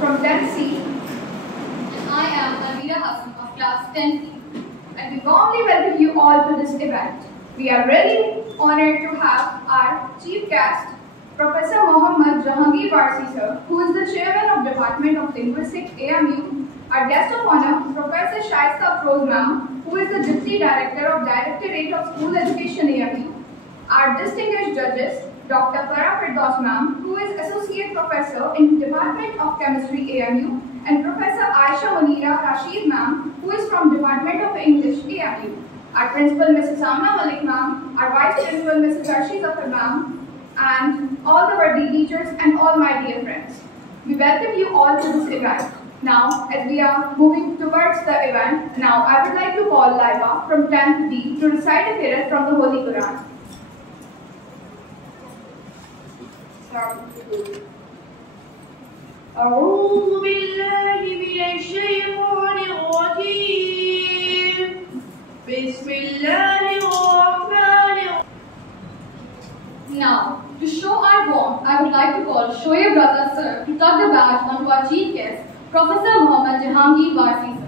from 10C. And I am Alvira Hassan of class 10C. And we warmly welcome you all to this event. We are really honored to have our chief guest, Professor Mohammad Jahangir Warsi sir, who is the chairman of Department of Linguistics, AMU. Our guest of honor, Professor Shaista Program, who is the Deputy Director of Directorate of School Education, AMU. Our distinguished judges, Dr. Farah Firdaus ma'am, who is Associate Professor in Department of Chemistry, AMU, and Professor Aisha Munira Rashid ma'am, who is from Department of English, AMU. Our Principal, Mrs. Amna Malik ma'am, our Vice Principal, Mrs. Arshi Zafar ma'am, and all the worthy teachers and all my dear friends. We welcome you all to this event. Now, as we are moving towards the event, now I would like to call Laiba from 10th D to recite a qira'at from the Holy Quran. أعوذ بالله من الشيطان الرجيم بسم الله الرحمن الرحيم. Now, to show our warmth, I would like to call Shoaib Raza sir to tuck the badge onto our chief guest, Professor Mohammad Jahangir Warsi sir.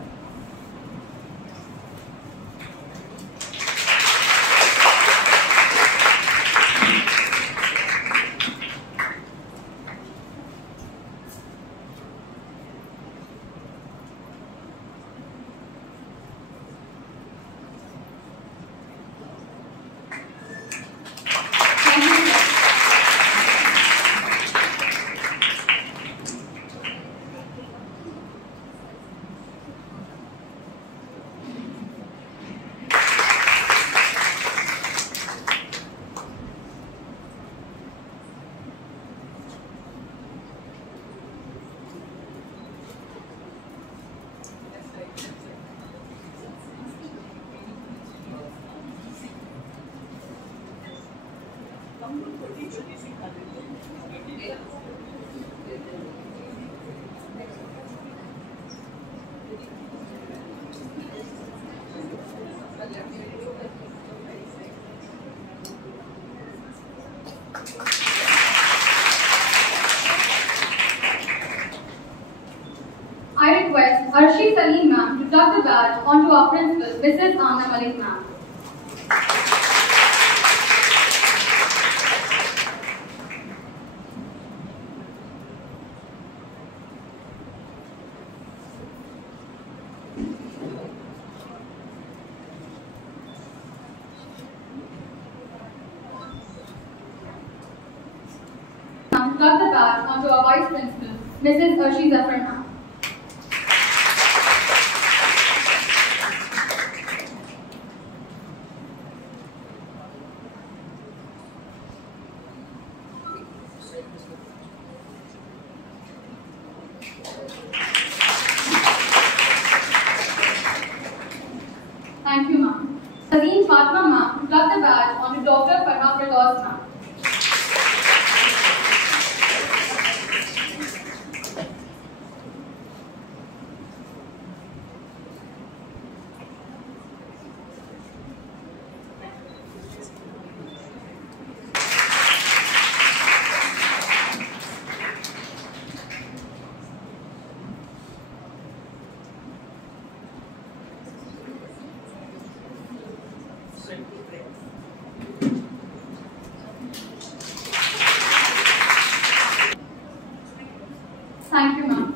I request Arshi Salim ma'am to tuck the badge onto our principal, Mrs. Amna Malik ma'am. Now to tuck the badge onto our vice principal, Mrs. Arshi Zafar ma'am. Thank you, ma'am. Azeen Fatma ma'am to tuck the badge onto Dr. Farah Firdaus ma'am. Thank you, ma'am.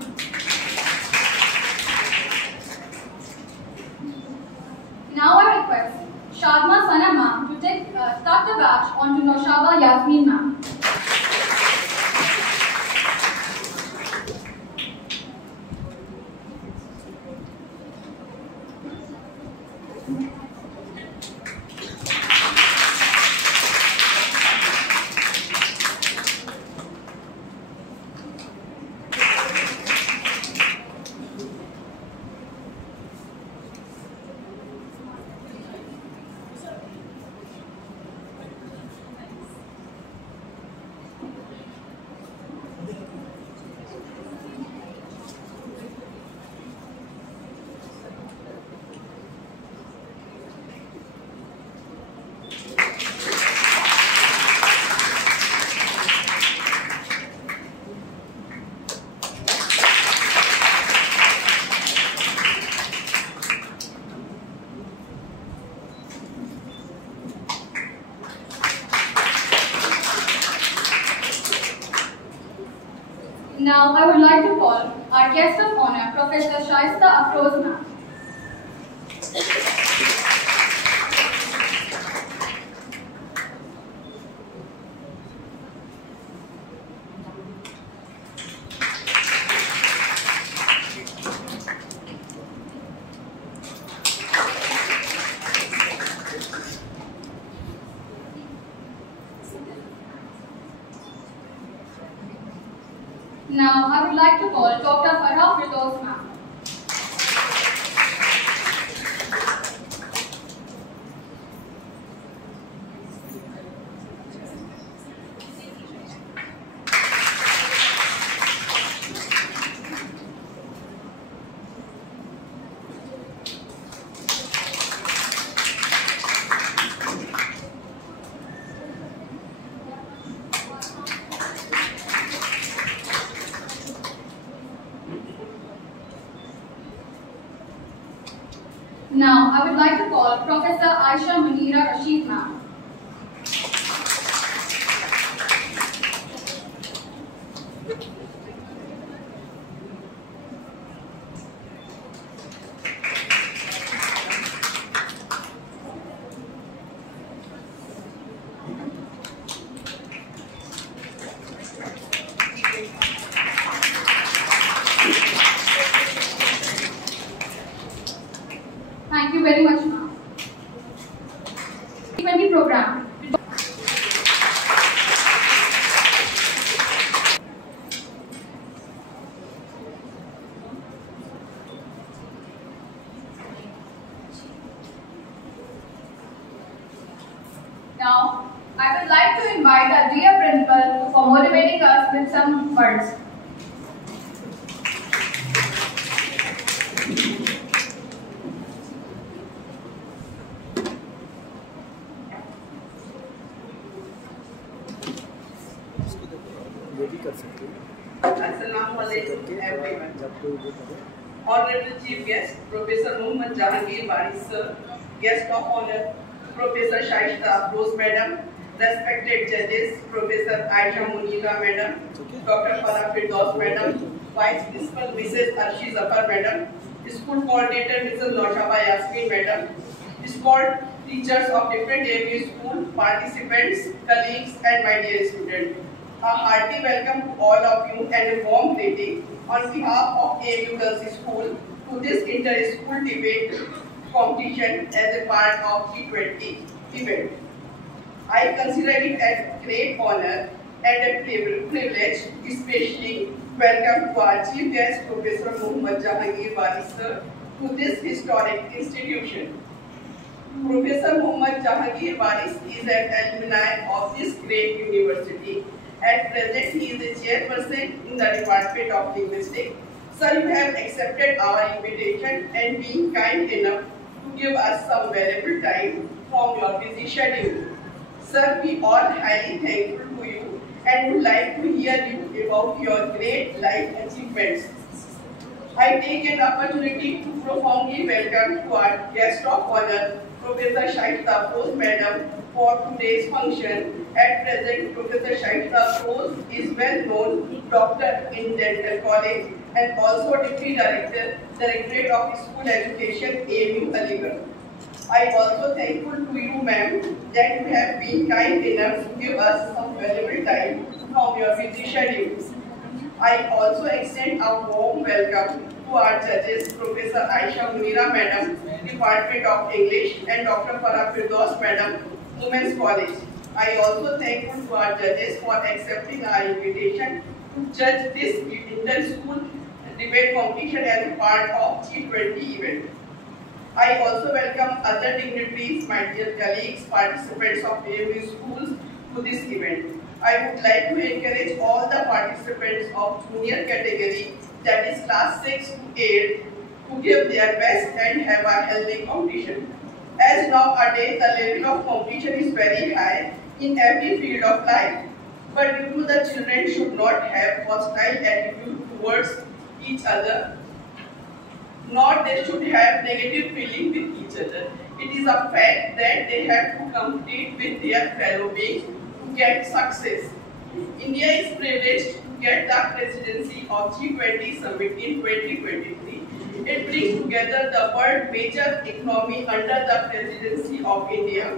Now I request Shadma Sana ma'am to tuck the badge onto Noshaba Yasmin ma'am. Now I would like to call our guest of honor, Professor Shaista Afroz ma'am. Now I would like to call Dr. Farah Firdaus ma'am. Now I would like to call Professor Aisha Munira Rashid ma'am. Thank you very much, ma'am. 20 program. Now, I would like to invite our dear principal for motivating us with some words. Assalamualaikum everyone. Honorable Chief Guest, Professor Mohammad Jahangir Bari Sir, Guest of Honor, Professor Shaista Afroz Madam, respected judges, Professor Aisha Munira Madam, Dr. Farah Firdaus Madam, Vice Principal Mrs. Arshi Zafar Madam, School Coordinator Mrs. Noshaba Yasmin Madam, School teachers of different AMU school, participants, colleagues and my dear students. A hearty welcome to all of you and a warm greeting on behalf of AMU Girls School to this inter-school debate competition as a part of G20 event. I consider it as great honor and a privilege, especially welcome to our Chief Guest Professor Mohammad Jahangir Bari Sir to this historic institution. Professor Mohammad Jahangir Bari is an alumni of this great university. At present, he is the chairperson in the Department of Linguistics. Sir, you have accepted our invitation and been kind enough to give us some valuable time from your busy schedule. Sir, we are highly thankful to you and would like to hear you about your great life achievements. I take an opportunity to profoundly welcome to our guest of honor, Professor Shaista Afroz Madam, for today's function. At present, Professor Shaista Afroz is well known doctor in Dental College and also Deputy Director, Directorate of School Education, AMU Aligarh. I am also thankful to you, ma'am, that you have been kind enough to give us some valuable time from your busy schedule. I also extend a warm welcome to our judges, Professor Aisha Munira Madam, Department of English, and Dr. Farah Firdaus Madam, Women's College. I also thankful to our judges for accepting our invitation to judge this inter-school debate competition as a part of G20 event. I also welcome other dignitaries, my dear colleagues, participants of AMU schools to this event. I would like to encourage all the participants of junior category, that is class 6 to 8, to give their best and have a healthy competition. As nowadays the level of competition is very high in every field of life, but due to the children should not have hostile attitude towards each other, nor they should have negative feeling with each other. It is a fact that they have to compete with their fellow beings to get success. India is privileged to get the presidency of G20 Summit in 2023. It brings together the world major economy under the presidency of India.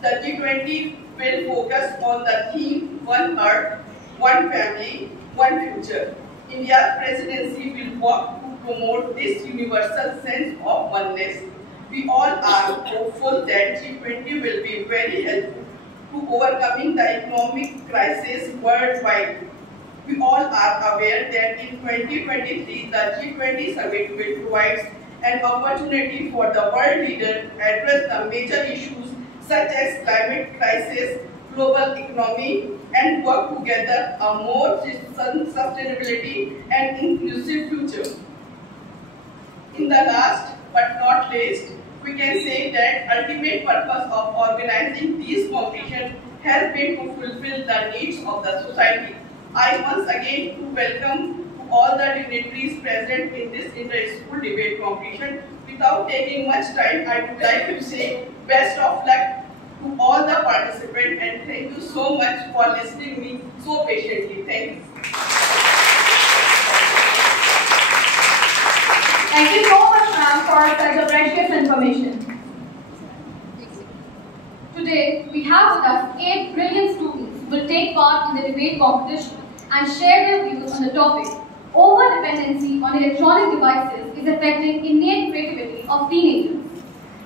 The G20 will focus on the theme One Earth, One Family, One Future. India's presidency will work to promote this universal sense of oneness. We all are hopeful that G20 will be very helpful to overcoming the economic crisis worldwide. We all are aware that in 2023, the G20 Summit will provide an opportunity for the world leaders to address the major issues such as climate crisis, global economy, and work together a more sustainability and inclusive future. In the last but not least, we can say that ultimate purpose of organizing these competitions has been to fulfill the needs of the society. I once again welcome all the dignitaries present in this inter-school debate competition. Without taking much time, I would like to say best of luck to all the participants and thank you so much for listening to me so patiently. Thank you. Thank you so much, ma'am, for such a precious information. Today, we have with us 8 brilliant students who will take part in the debate competition and share their views on the topic, over-dependency on electronic devices is affecting innate creativity of teenagers.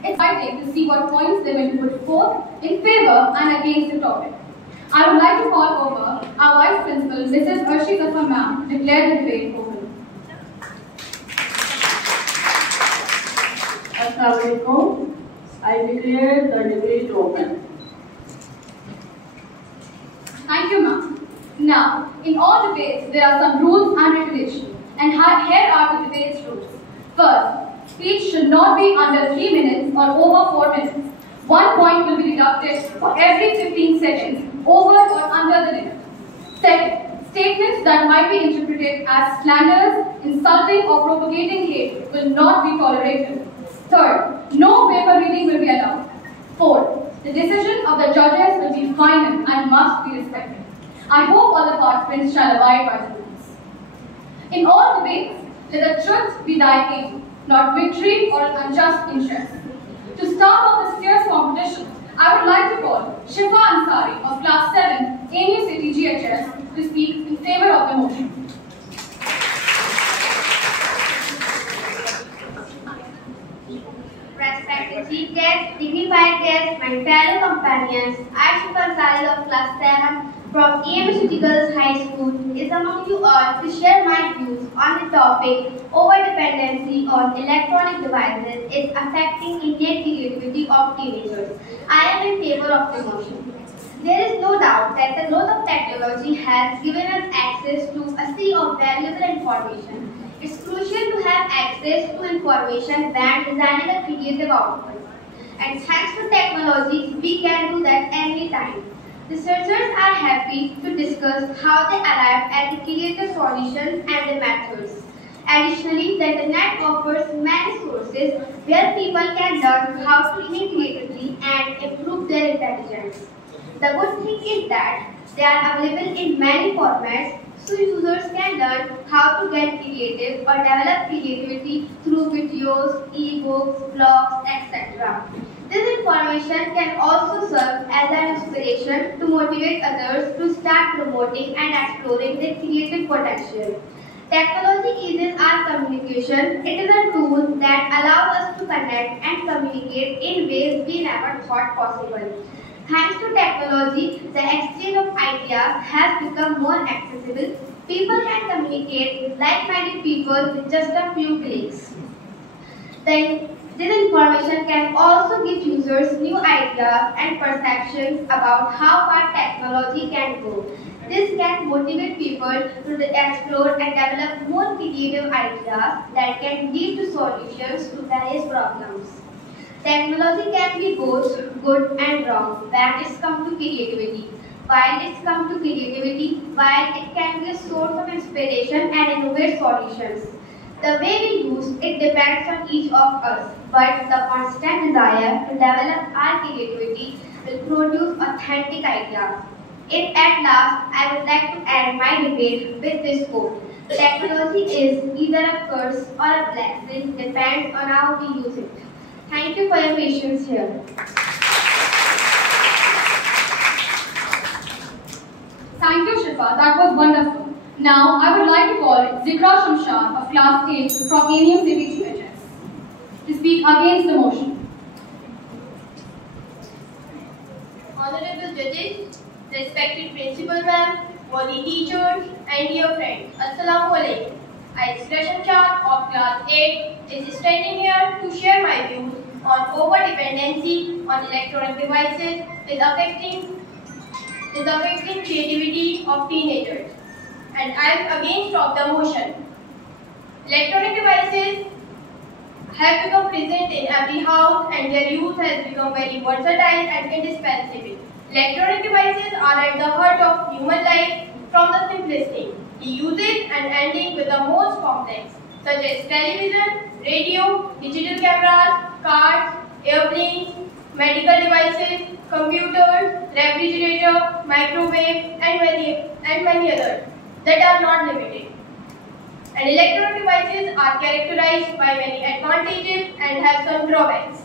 It's exciting to see what points they will put forth in favor and against the topic. I would like to call over our Vice Principal, Mrs. Arshi Zafar ma'am, to declare the debate open. Assalamu alaikum. I declare the debate open. Thank you, ma'am. Now, in all debates, there are some rules and regulations, and here are the debate's rules. First, speech should not be under 3 minutes or over 4 minutes. 1 point will be deducted for every 15 seconds over or under the limit. Second, statements that might be interpreted as slanders, insulting or propagating hate will not be tolerated. Third, no paper reading will be allowed. Fourth, the decision of the judges will be final and must be respected. I hope all the participants shall abide by the rules. In all debates, let the truth be thy aim, not victory or unjust interest. To start off this fierce competition, I would like to call Shifa Ansari of Class 7, AMU City GHS to speak in favor of the motion. Respected chief guests, dignified guests, my fellow companions, I, Shifa Ansari of Class 7 from AMU City Girls High School is among you all to share my views on the topic over-dependency on electronic devices is affecting innate creativity of teenagers. I am in favor of the motion. There is no doubt that the growth of technology has given us access to a sea of valuable information. It's crucial to have access to information when designing a creative output. And thanks to technology, we can do that anytime. Researchers are happy to discuss how they arrived at the creative solutions and the methods. Additionally, the Internet offers many sources where people can learn how to think creatively and improve their intelligence. The good thing is that they are available in many formats, so users can learn how to get creative or develop creativity through videos, ebooks, blogs, etc. This information can also serve as an inspiration to motivate others to start promoting and exploring their creative potential. Technology eases our communication. It is a tool that allows us to connect and communicate in ways we never thought possible. Thanks to technology, the exchange of ideas has become more accessible. People can communicate with like-minded people with just a few clicks. This information can also give users new ideas and perceptions about how far technology can go. This can motivate people to explore and develop more creative ideas that can lead to solutions to various problems. Technology can be both good and wrong when it comes to creativity. While it can be a source of inspiration and innovative solutions. The way we use it depends on each of us, but the constant desire to develop our creativity will produce authentic ideas. At last, I would like to end my debate with this quote. Technology is either a curse or a blessing, depends on how we use it. Thank you for your patience here. Thank you, Shifa. That was wonderful. Now, I would like to call Zikra Shamshan of Class 8 from ANU CPGHS to speak against the motion. Honorable judges, respected principal ma'am, worthy teachers, and dear friends, Assalamu alaikum. I, Zikra Shamshan of Class 8, is standing here to share my views on over-dependency on electronic devices is affecting creativity of teenagers, and I am against of the motion. Electronic devices have become present in every house and their use has become very versatile and indispensable. Electronic devices are at the heart of human life, from the simplest thing, uses and ending with the most complex, such as television, radio, digital cameras, cars, airplanes, medical devices, computers, refrigerator, microwave, and many others that are not limited. And electronic devices are characterized by many advantages and have some drawbacks.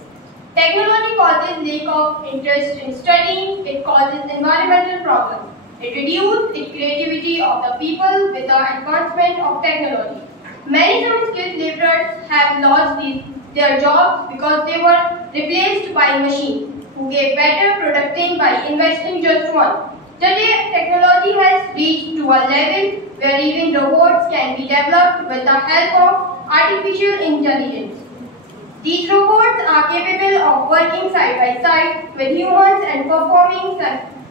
Technology causes lack of interest in studying, it causes environmental problems. It reduces the creativity of the people with the advancement of technology. Many skilled laborers have lost their jobs because they were replaced by machines who gave better producing by investing just one. Today, technology has reached to a level where even robots can be developed with the help of artificial intelligence. These robots are capable of working side by side with humans and performing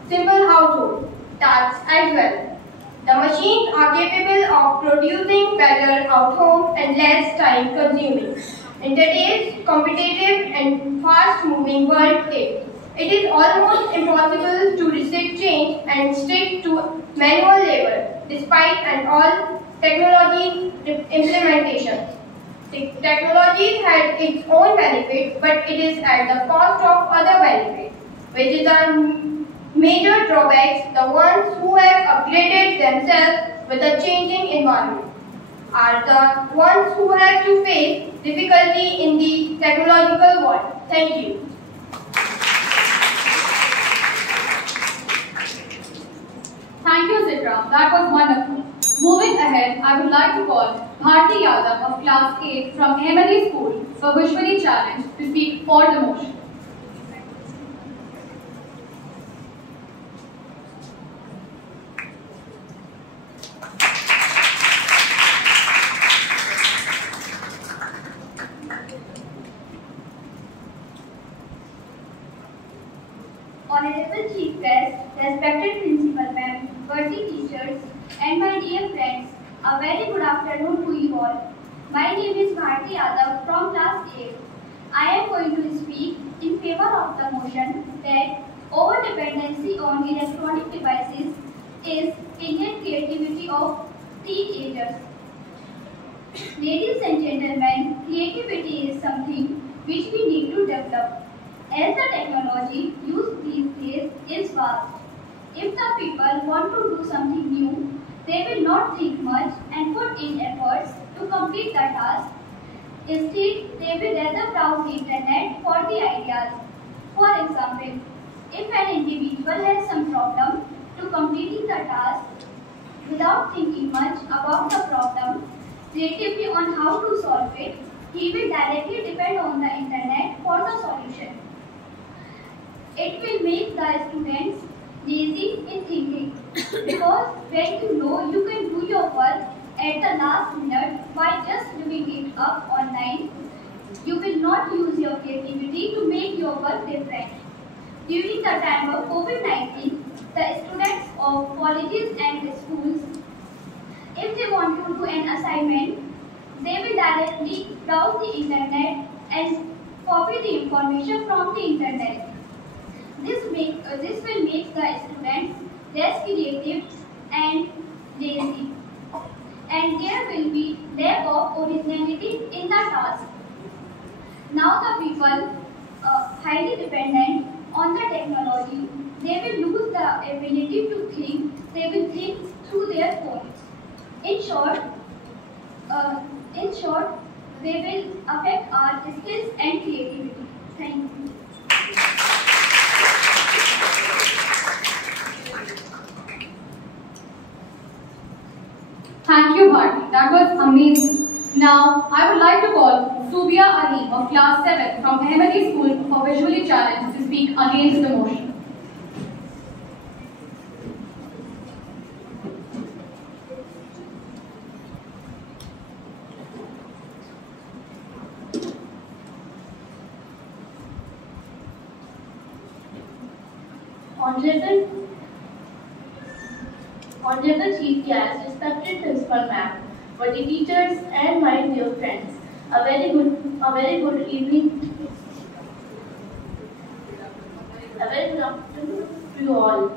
simple household tasks as well. The machines are capable of producing better at home and less time consuming. In today's competitive and fast-moving world, it is almost impossible to resist change and stick to manual labor, despite and all technology implementation. Technology has its own benefits, but it is at the cost of other benefits, which is a major drawbacks. The ones who have upgraded themselves with the changing environment are the ones who have to face difficulty in the technological world. Thank you. Thank you, Zikra. That was wonderful. Moving ahead, I would like to call Bharti Yadav of Class 8 from Emily School for Visually Challenged to speak for the motion. Honorable Chief Guest, respected Principal Ma'am, worthy teachers, and my dear friends, a very good afternoon to you all. My name is Bharti Yadav from Class 8. I am going to speak in favor of the motion that over-dependency on electronic devices is innate creativity of teenagers. Ladies and gentlemen, creativity is something which we need to develop, as the technology used these days is vast. If the people want to do something new, they will not think much and put in efforts to complete the task. Instead, they will rather browse the internet for the ideas. For example, if an individual has some problem to completing the task without thinking much about the problem, creatively on how to solve it, he will directly depend on the internet for the solution. It will make the students lazy in thinking, because when you know you can do your work at the last minute by just looking it up online, you will not use your creativity to make your work different. During the time of COVID-19, the students of colleges and schools, if they want to do an assignment, they will directly browse the internet and copy the information from the internet. This will make the students less creative and lazy, and there will be lack of originality in the task. Now the people highly dependent on the technology they will lose the ability to think. They will think through their phones. In short, uh, they will affect our skills and creativity. Thank you. Thank you, Bharti. That was amazing. Now, I would like to call Subia Ali of Class 7 from Ahmadi School for Visually Challenged to speak against the motion. Honorable Chief Guest, respected Principal Ma'am, worthy teachers and my dear friends, a very good evening, a very good afternoon to you all.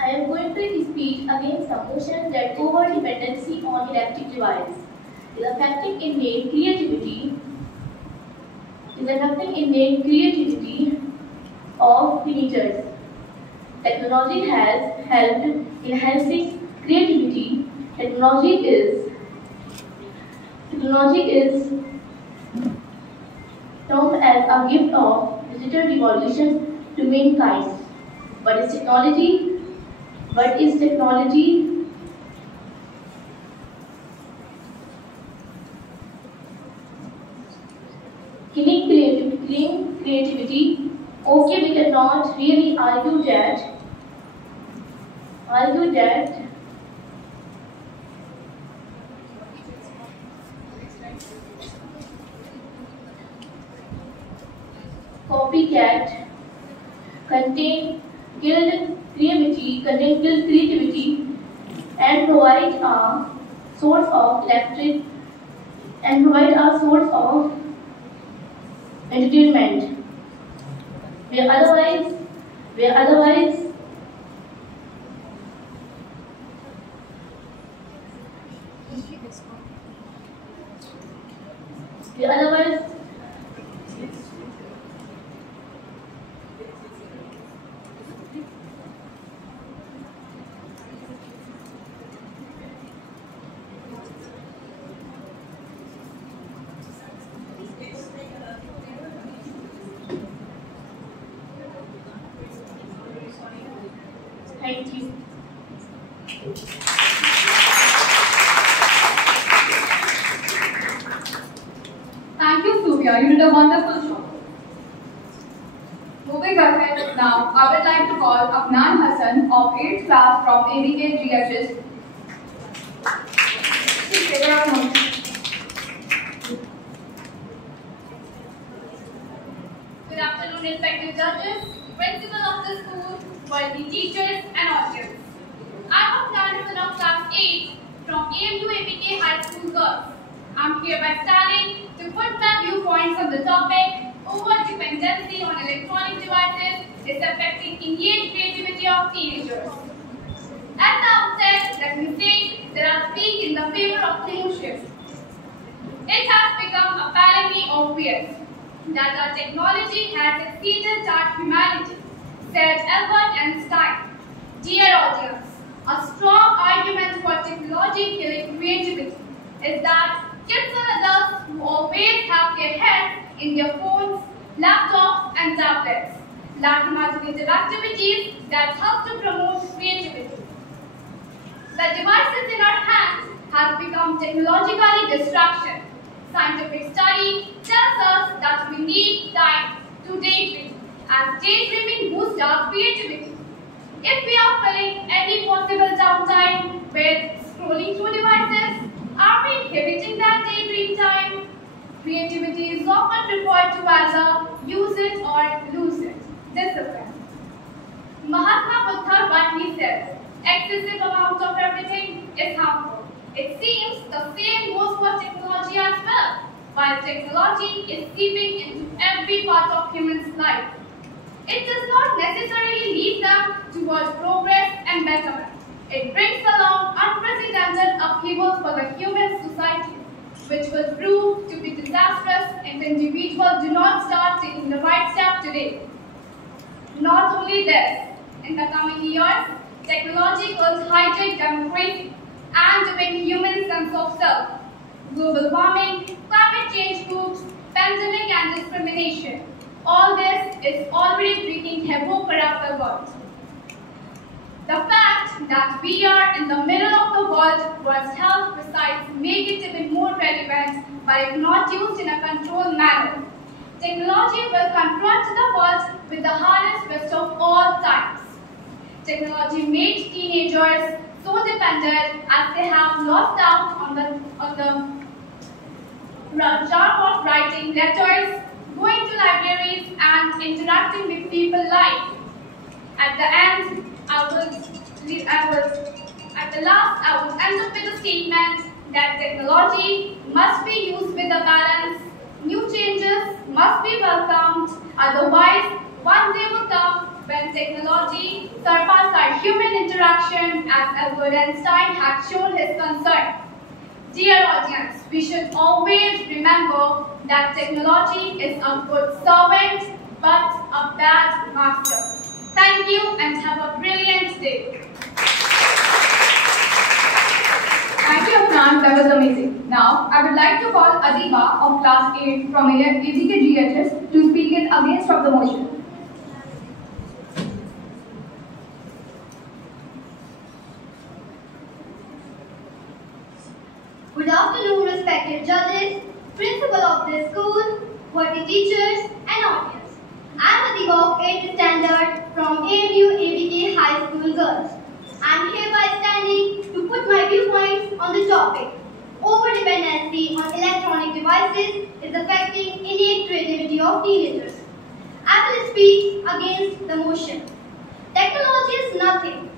I am going to speak against the notion that over-dependency on electric devices is affecting innate creativity of teenagers. Technology has helped enhancing creativity. Technology is termed as a gift of digital revolution to mankind. What is technology? Killing creativity. Okay, we cannot really argue that copycat contain killed creativity and provide a source of entertainment where otherwise Thank you. Thank you, Subia. You did a wonderful job. Moving ahead now, I would like to call Afnan Hassan of 8th class from ABK GHS. Please take your notes. Good afternoon, respected judges, principal of the school, worthy teachers, and audience. I am Afnan Hassan of class 8 from AM2 ABK High School Girls. I am hereby standing to put my viewpoints on the topic over-dependency on electronic devices is affecting innate creativity of teenagers. At the outset, let me say that I speak in the favor of clean shift. It has become apparently obvious that our technology has exceeded our humanity, said Albert Einstein. Dear audience, a strong argument for technology killing creativity is that kids and adults who always have their heads in their phones, laptops, and tablets lack imaginative activities that help to promote creativity. The devices in our hands has become technologically distraction. Scientific study tells us that we need time to daydream, as daydreaming boosts our creativity. If we are filling any possible downtime with scrolling through devices, are we inhibiting that daydream time? Creativity is often referred to as a use it or lose it discipline. Mahatma Buddha rightly said, excessive amount of everything is harmful. It seems the same goes for technology as well. While technology is seeping into every part of human's life, it does not necessarily lead them towards progress and betterment. It brings along unprecedented upheavals for the human society, which will prove to be disastrous if individuals do not start taking the right step today. Not only this, in the coming years, technology will hijack democracy and deepen human sense of self. Global warming, climate change groups, pandemic and discrimination. All this is already wreaking havoc around the world. The fact that we are in the middle of the world's health crisis make it even more relevant, but if not used in a controlled manner. Technology will confront the world with the hardest twist of all times. Technology made teenagers so dependent as they have lost out on the job of writing letters, going to libraries, and interacting with people live. At the end, I will end up with a statement that technology must be used with a balance. New changes must be welcomed, otherwise one day will come when technology surpasses our human interaction, as Albert Einstein had shown his concern. Dear audience, we should always remember that technology is a good servant but a bad master. Thank you and have a brilliant day. Thank you, Afnan. That was amazing. Now, I would like to call Adiba of Class 8 from ATKGHS to speak in against of the motion. Good afternoon, respected judges, principal of this school, worthy teachers, and audience. I am Adiba of 8th Standard from AMU ABK High School Girls. I am hereby standing to put my viewpoints on the topic. Over-dependency on electronic devices is affecting innate creativity of teenagers. I will speak against the motion. Technology is nothing.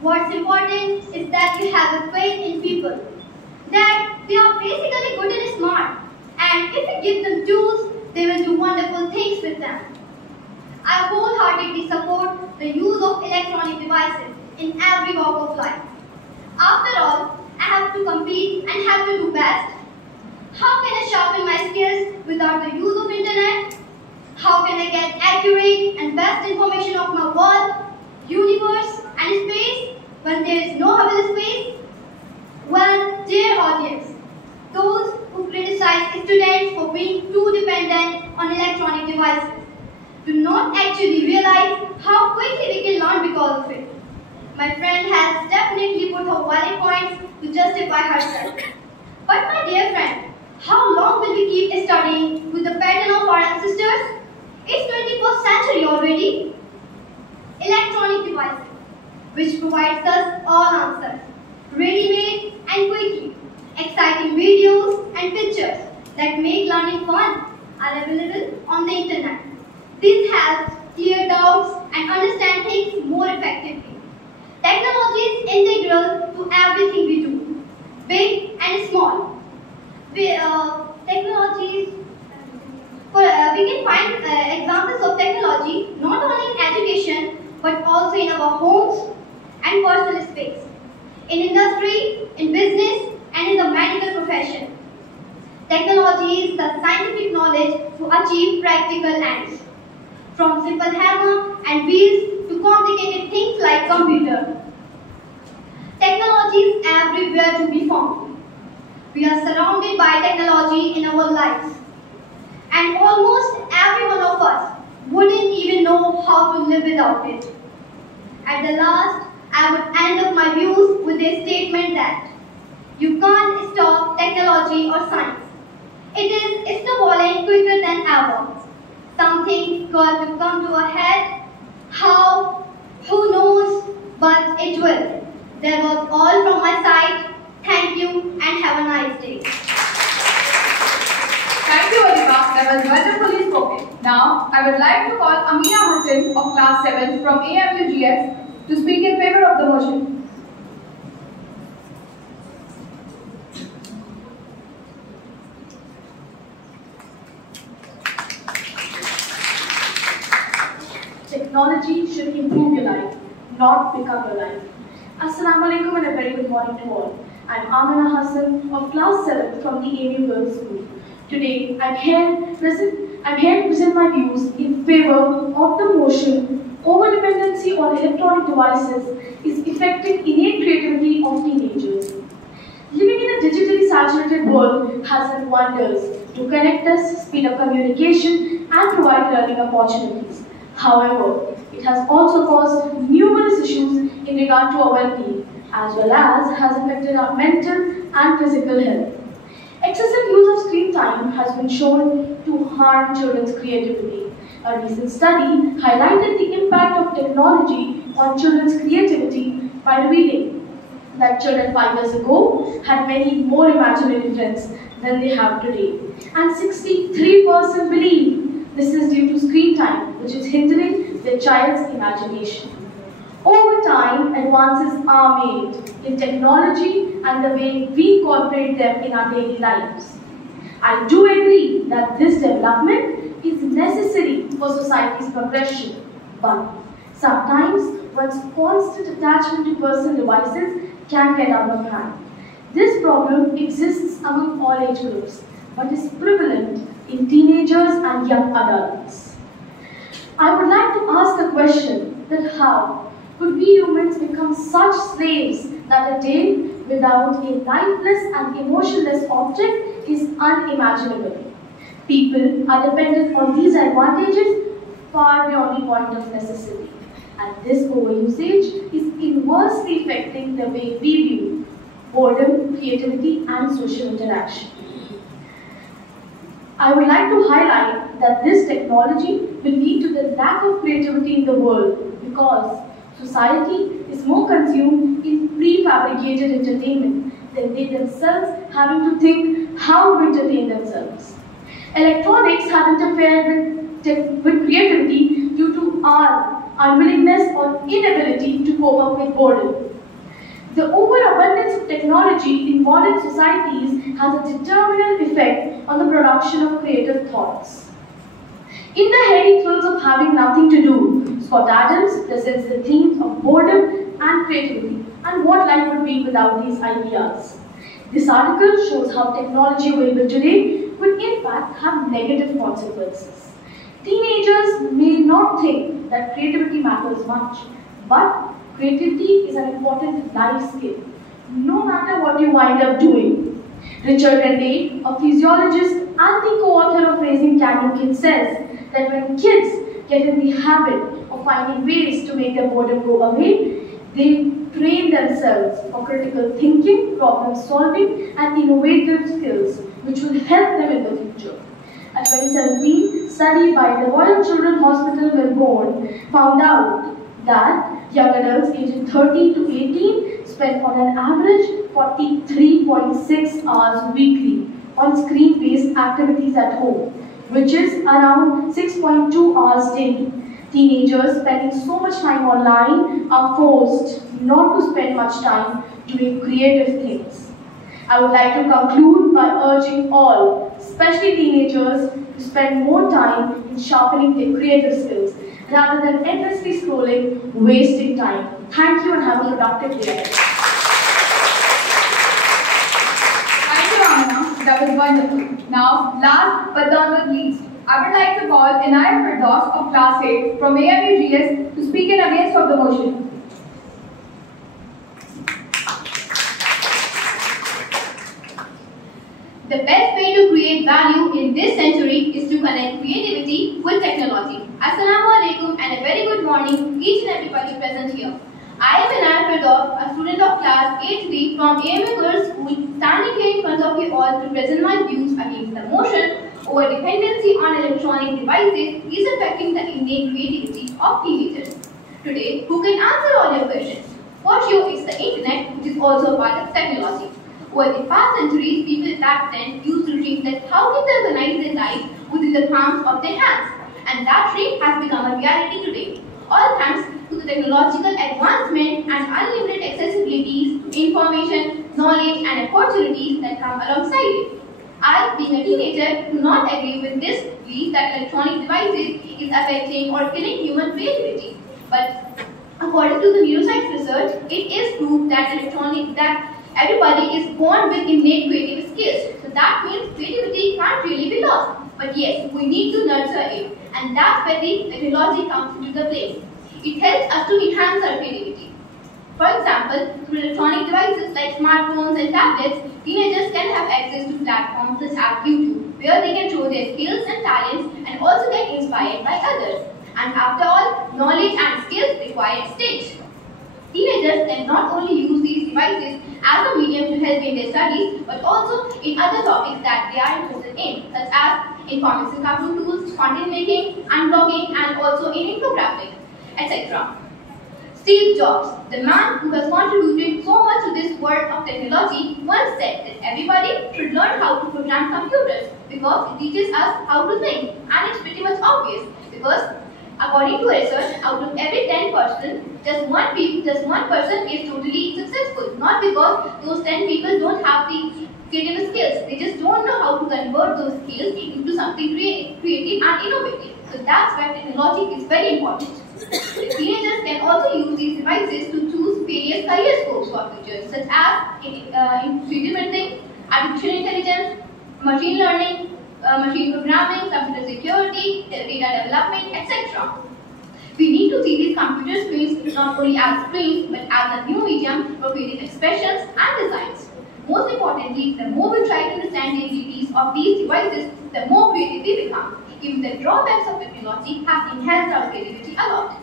What's important is that you have a faith in people, that they are basically good and smart, and if you give them tools, they will do wonderful things with them. I wholeheartedly support the use of electronic devices in every walk of life. After all, I have to compete and have to do best. How can I sharpen my skills without the use of internet? How can I get accurate and best information of my world, universe, and space when there is no habitable space? Well, dear audience, those who criticize students for being too dependent on electronic devices do not actually realize how quickly we can learn because of it. My friend has definitely put her valid points to justify herself. But my dear friend, how long will we keep studying with the pattern of our ancestors? It's 21st century already. Electronic devices, which provides us all answers, ready-made and quickly. Exciting videos and pictures that make learning fun are available on the internet. This helps clear doubts and understand things more effectively. Technology is integral to everything we do, big and small. We can find examples of technology not only in education but also in our homes and personal space, in industry, in business, and in the medical profession. Technology is the scientific knowledge to achieve practical ends, from simple hammer and wheels to complicated things like computer. Technology is everywhere to be found. We are surrounded by technology in our lives, and almost every one of us wouldn't even know how to live without it. At the last, I would end up my views with a statement that you can't stop technology or science. It is snowballing quicker than ever. Something's got to come to a head. How? Who knows? But it will. That was all from my side. Thank you and have a nice day. Thank you, Adiba. That was wonderfully spoken. Now, I would like to call Amina Hassan of class 7 from AMUGS to speak in favor of the motion. Technology should improve your life, not become your life. Assalamu alaikum and a very good morning to all. I'm Amina Hassan of class 7 from the AMU Girls School. Today, I'm here to present my views in favor of the motion over-dependency on electronic devices is affecting innate creativity of teenagers. Living in a digitally saturated world has done wonders to connect us, speed up communication, and provide learning opportunities. However, it has also caused numerous issues in regard to our well-being, as well as has affected our mental and physical health. Excessive use of screen time has been shown to harm children's creativity. A recent study highlighted the impact of technology on children's creativity by revealing that children 5 years ago had many more imaginary friends than they have today. And 63% believe this is due to screen time, which is hindering their child's imagination. Over time, advances are made in technology and the way we incorporate them in our daily lives. I do agree that this development is necessary for society's progression, but sometimes one's constant attachment to personal devices can get out of hand. This problem exists among all age groups, but is prevalent in teenagers and young adults. I would like to ask a question that how could we humans become such slaves that a day without a lifeless and emotionless object is unimaginable? People are dependent on these advantages far beyond the point of necessity, and this overusage is inversely affecting the way we view boredom, creativity, and social interaction. I would like to highlight that this technology will lead to the lack of creativity in the world because society is more consumed in prefabricated entertainment than they themselves having to think how to entertain themselves. Electronics have interfered with creativity due to our unwillingness or inability to cope up with boredom. The overabundance of technology in modern societies has a determinant effect on the production of creative thoughts. In the heady thrills of having nothing to do, Scott Adams presents the themes of boredom and creativity and what life would be without these ideas. This article shows how technology available today will in fact have negative consequences. Teenagers may not think that creativity matters much, but creativity is an important life skill, no matter what you wind up doing. Richard Innate, a physiologist and the co-author of Raising Candle Kids, says that when kids get in the habit of finding ways to make their boredom go away, they train themselves for critical thinking, problem solving, and innovative skills, which will help them in the future. A 2017 study by the Royal Children's Hospital, Melbourne, found out that young adults aged 13 to 18 spend on an average 43.6 hours weekly on screen-based activities at home, which is around 6.2 hours daily. Teenagers spending so much time online are forced not to spend much time doing creative things. I would like to conclude by urging all, especially teenagers, to spend more time in sharpening their creative skills rather than endlessly scrolling, wasting time. Thank you and have a productive day. Thank you, Amina. That was wonderful. Now, last but not least, I would like to call Innate of class 8 from AMUGS to speak in against of the motion. The best way to create value in this century is to connect creativity with technology. Assalamu alaikum and a very good morning each and everybody present here. I am Innate, a student of class 8-3 from AMU Girls School, standing here in front of you all to present my views against the motion over dependency on electronic devices is affecting the innate creativity of teenagers. Today, who can answer all your questions? For sure, it's the internet, which is also a part of technology. Over the past centuries, people back then used to think that how can they organize their life within the palms of their hands. and that dream has become a reality today. All thanks to the technological advancement and unlimited accessibility to information, knowledge, and opportunities that come alongside it. I, being a teenager, do not agree with this belief that electronic devices is affecting or killing human creativity. But according to the neuroscience research, it is proved that everybody is born with innate creative skills. So that means creativity can't really be lost. But yes, we need to nurture it. And that's where the technology comes into the play. It helps us to enhance our creativity. For example, through electronic devices like smartphones and tablets, teenagers can have access to platforms such as YouTube, where they can show their skills and talents and also get inspired by others. And after all, knowledge and skills require stage. Teenagers can not only use these devices as a medium to help in their studies, but also in other topics that they are interested in, such as in comics and cartoon tools, content making, and blogging, and also in infographics, etc. Steve Jobs, the man who has contributed so much to this world of technology, once said that everybody should learn how to program computers because it teaches us how to think, and it's pretty much obvious because according to research, out of every 10 person, just one person is totally successful. Not because those 10 people don't have the creative skills. They just don't know how to convert those skills into something creative and innovative. So that's why technology is very important. Teenagers can also use these devices to choose various career scopes for future, such as in 3D printing, artificial intelligence, machine learning, machine programming, computer security, data development, etc. We need to see these computer screens not only as screens but as a new medium for creative expressions and designs. Most importantly, the more we try to understand the abilities of these devices, the more creative we become. Even the drawbacks of technology have enhanced our creativity a lot.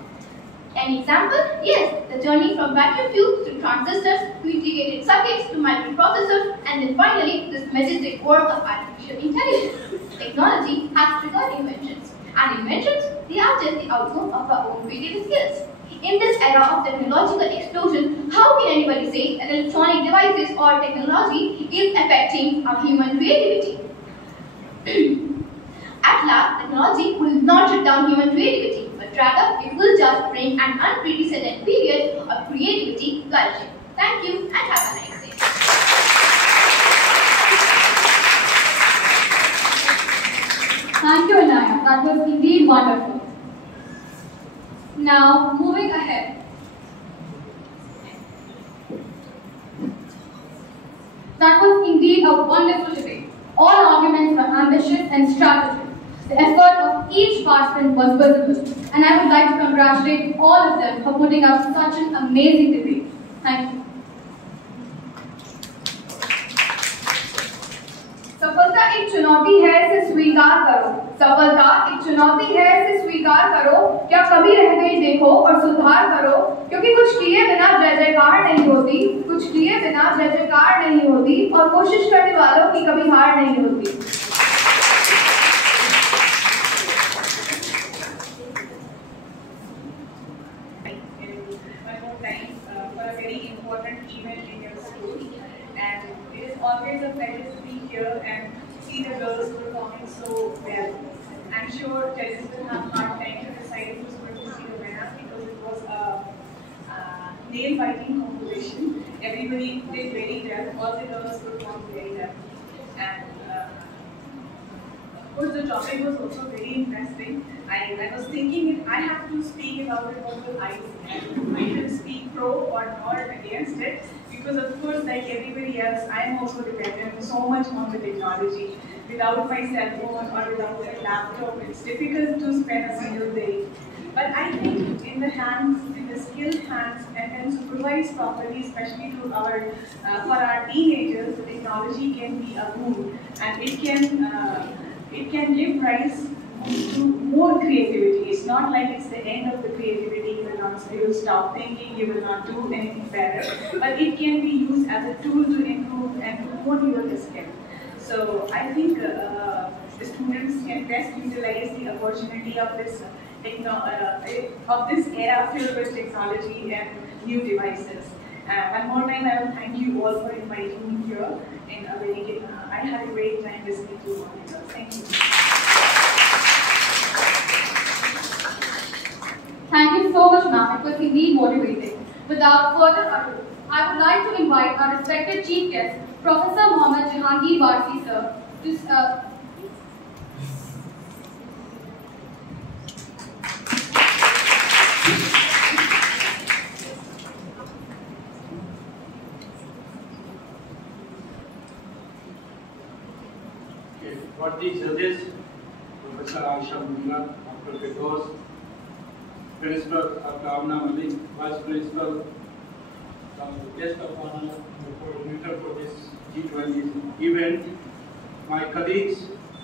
An example? Yes, the journey from vacuum tubes to transistors to integrated circuits to microprocessors and then finally this majestic world of artificial intelligence. Technology has triggered inventions, and inventions, they are just the outcome of our own creative skills. In this era of technological explosion, how can anybody say that electronic devices or technology is affecting our human creativity? At last, technology will not shut down human creativity, but rather it will just bring an unprecedented period of creativity flourishing. Thank you and have a nice day. Thank you, Anaya. That was indeed wonderful. Now, moving ahead. That was indeed a wonderful debate. All arguments were ambitious and strategic. The effort of each participant was visible, and I would like to congratulate all of them for putting up such an amazing debate. Thank you. सफलता एक चुनौती है, इसे स्वीकार करो। सफलता एक चुनौती है, इसे स्वीकार करो। क्या कभी रह गई देखो और सुधार करो, क्योंकि कुछ किए बिना जय जयकार नहीं होती, कुछ किए बिना जय जयकार नहीं होती, और कोशिश करने वालों की कभी हार नहीं होती। For a very important event in your school, and it is always a pleasure to be here and see the girls performing so well. I'm sure judges will have a hard time to decide who's going to be the winner because it was a nail-biting competition. Everybody did very well. All the girls performed very well, and of course the topic was also very interesting. I was thinking if I have to speak about it, what will I say? I should speak pro or not against it, because of course, like everybody else, I am also dependent so much on the technology. Without my cell phone or without a laptop, it's difficult to spend a single day. But I think in the hands, in the skilled hands, and when supervised properly, especially to for our teenagers, the technology can be a boon, and it can give rise to more creativity. It's not like it's the end of the creativity. You will stop thinking, you will not do anything better. But it can be used as a tool to improve and to hone your skill. So I think the students can best utilize the opportunity of this era filled with technology and new devices. One more time, I will thank you all for inviting me here. And I had a great time listening to all of you. Thank you. because he need motivating. Without further ado, I would like to invite our respected chief guest, Professor Mohammed Jahangir Barsi sir, to what the judges, Professor Aisha Munna, Dr. Fedoz, Principal Abna Malik, Vice Principal, guest of honor, the coordinator for this G20 event, my colleagues,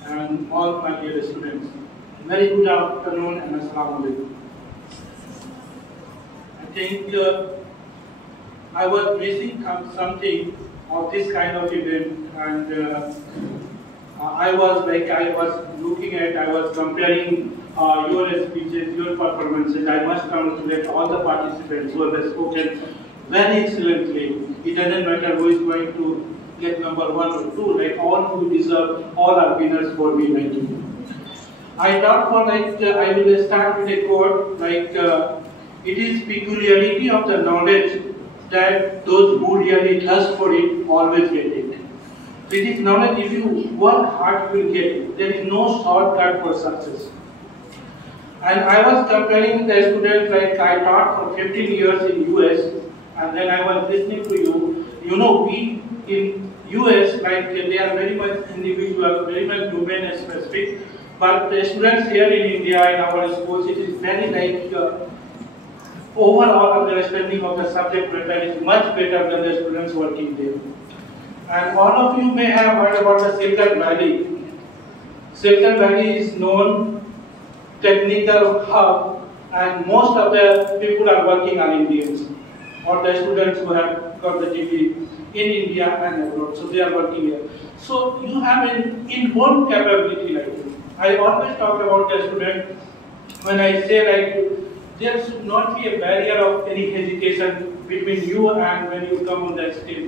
and all my dear students. Very good afternoon and Assalamu alaikum. I think I was missing something of this kind of event, and I was looking at, I was comparing your speeches, your performances. I must congratulate all the participants who have spoken very excellently. It doesn't matter who is going to get number 1 or 2, like all who deserve, all are winners for me, like you. I thought for I will start with a quote, it is peculiarity of the knowledge that those who really thirst for it always get it. It is knowledge, if you work hard, you will get it. There is no shortcut for success. And I was comparing the students, I taught for 15 years in US, and then I was listening to you. You know, we in US, they are very much individual, very much domain specific, but the students here in India, in our schools, it is very overall understanding of the subject matter is much better than the students working there. And all of you may have heard about the Silicon Valley. Silicon Valley is known technical hub, and most of the people are working are Indians, or the students who have got the degree in India and abroad. So they are working here. So you have an inborn capability like this. I always talk about the student when I say there should not be a barrier of any hesitation between you and when you come on that stage,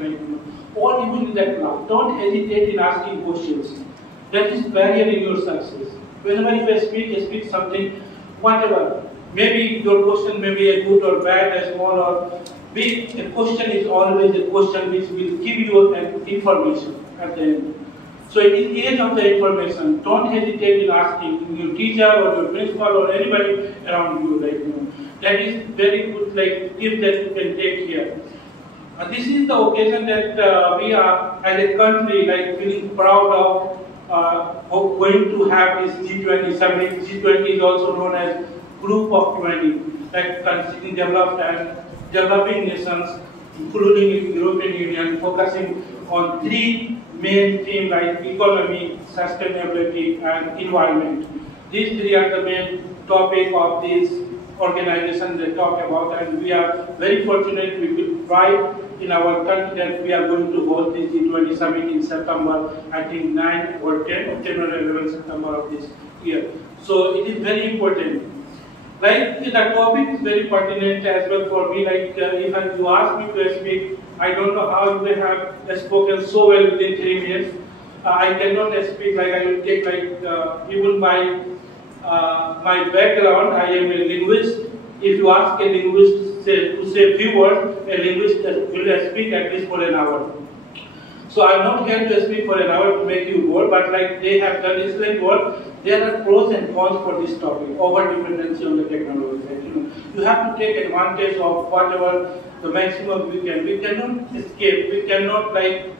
or even in that class. Don't hesitate in asking questions. That is barrier in your success. Whenever you speak something, whatever. Maybe your question may be a good or bad, a small or big. A question is always a question which will give you an information at the end. So it is age of the information. Don't hesitate in asking your teacher or your principal or anybody around you. That is very good tip that you can take here. This is the occasion that we are as a country feeling proud of going to have this G20 summit. G20 is also known as Group of 20, considering developed and developing nations, including European Union, focusing on 3 main themes like economy, sustainability, and environment. These 3 are the main topic of this organization they talk about, and we are very fortunate. We will try in our country that we are going to hold this G20 summit in September, I think 9 or 10 or 11 September of this year. So it is very important. The topic is very pertinent as well for me. If you ask me to speak, I don't know how you have spoken so well within 3 minutes. I cannot speak I will take even my background. I am a linguist. If you ask a linguist to say few words, a linguist will speak at least for an hour. So I'm not here to speak for an hour to make you bored, but they have done excellent work. There are pros and cons for this topic, over-dependency on the technology. You have to take advantage of whatever the maximum we can. We cannot escape. We cannot avoid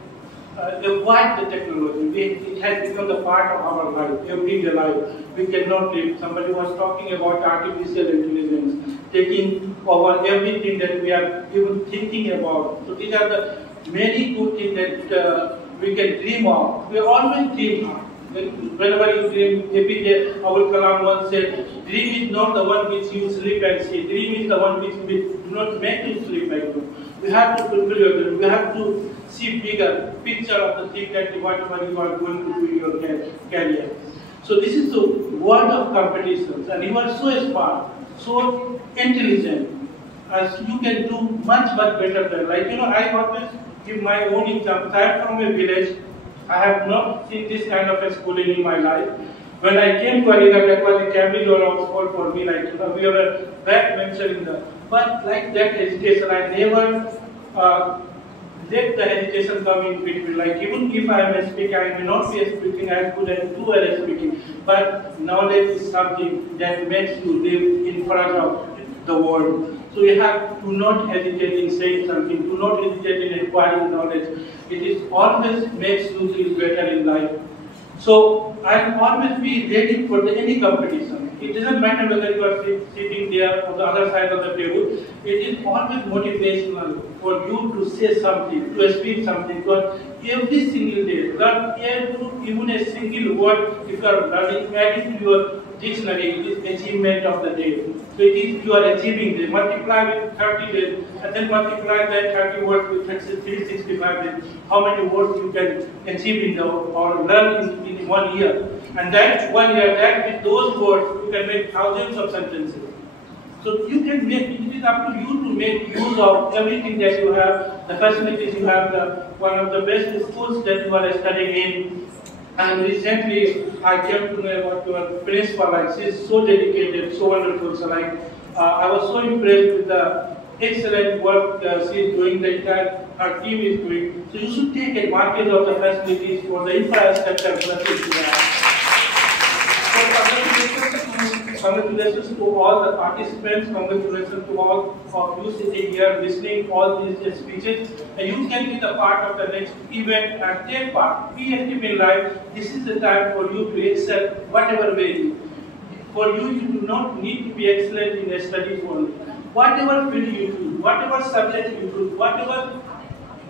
the technology. It has become the part of our life, everyday life. We cannot live. Somebody was talking about artificial intelligence, taking over everything that we are even thinking about. So these are the many good things that we can dream of. We always dream. Whenever you dream, APJ Abdul Kalam once said, dream is not the one which you sleep and see. Dream is the one which do not make you sleep like you. You have to fulfill your dream. You have to see bigger picture of the thing that whatever you are going to do in your career. So this is the world of competitions, and you are so smart, so intelligent, as you can do much better than I always give my own example. I am from a village. I have not seen this kind of a schooling in my life. When I came to Aligarh, that was a Cambridge or Oxford for me. We were backbencher in the But like that hesitation, I never let the hesitation come in between. Like even if I am a speaker, I may not be speaking as good as you are speaking, but knowledge is something that makes you live in front of the world. So you have to not hesitate in saying something, do not hesitate in acquiring knowledge. It is always makes you feel better in life. So I'll always be ready for any competition. It doesn't matter whether you are sitting there on the other side of the table. It is always motivational for you to say something, to speak something. Because every single day, not even a single word, if you are learning, add it to your dictionary, it is achievement of the day. So it is you are achieving this. Multiply with 30 days, and then multiply that 30 words with 365 days. How many words you can achieve in the or learn in 1 year? And that 1 year, that with those words, you can make thousands of sentences. So you can make, it is up to you to make use of everything that you have, the facilities you have, one of the best schools that you are studying in. And recently, I came to know about your principal, like she is so dedicated, so wonderful. So like, I was so impressed with the excellent work she is doing, her team is doing. So you should take advantage of the facilities for the infrastructure facilities you have. Congratulations to all the participants, congratulations to all of you sitting here listening all these speeches. And you can be the part of the next event and take part. Be active in life. This is the time for you to excel whatever way. For you, you do not need to be excellent in studies only. Whatever field you choose, whatever subject you choose, whatever